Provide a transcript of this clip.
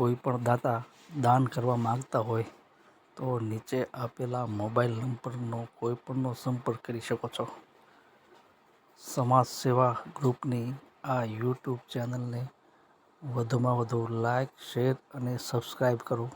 કોઈપણ પણ દાતા દાન કરવા માગતા હોય તો નીચે આપેલા મોબાઈલ નંબરનો કોઈપણનો સંપર્ક કરી શકો છો સમાજ સેવા ગ્રુપની આ યુટ્યુબ ચેનલને વધુમાં વધુ લાઈક શેર અને સબ્સ્ક્રાઇબ કરો